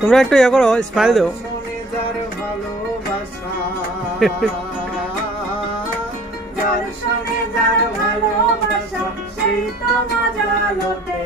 তোমরা একটু ইয়ে করো স্মাইল দাও। যার ভালোবাসা। যার সঙ্গে যার ভালোবাসা সেই তো মজা লোটে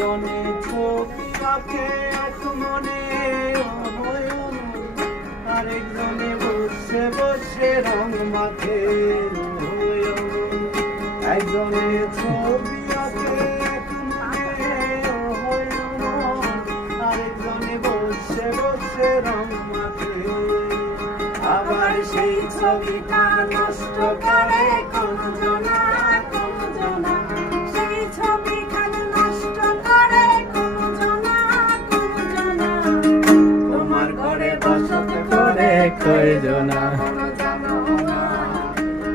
একজনে ছবি আঁকে এক মনে আরেকজনে বসে বসে রং মাখে একজনে ছবি আঁকে এক মনে আরেকজনে বসে বসে রং মাখে। আবার সেই ছবিটা নষ্ট করে কোন জনা কয়জনা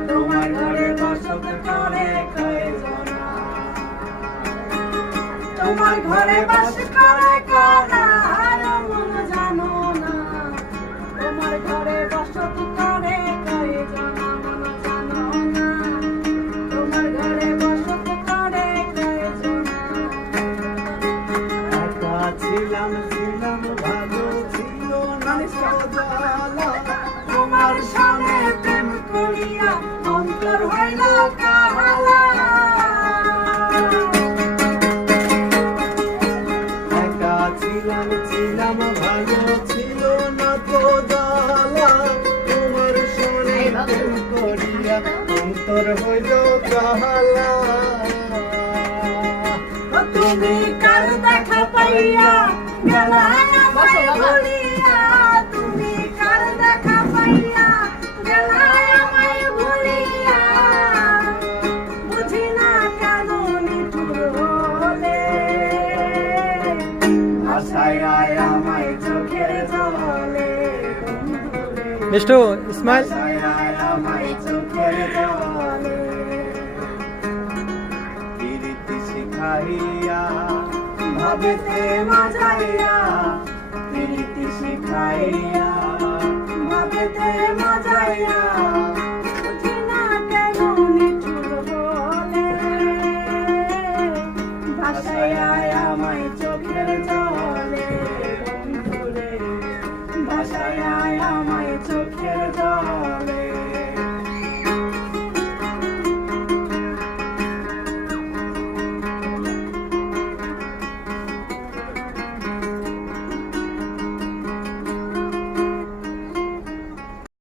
তোমার ঘরে বসত করে কয়জনা তোমার ঘরে বাস করে কারা মন জানো না। তোমার ঘরে বসত করে কয়জনা মন জানো না। তোমার ঘরে বসত করে কয়জনা একা ছিলাম অন্তর হইল কাহালা তুমি কার দেখা পাইয়া গেলা তুমি কার দেখা পাইয়া গেলা আমায় ভুলিয়া? বুঝি না কেন নিঠুর হলে। আশায় আমায় চোখের জলে। মিষ্টু স্মাইল শিখাইয়া ভাবেতে মাঝাইয়া প্রীতি শিখাইয়া ভাবেতে মাঝাইয়া ভাষায় আমায় চোখের জল।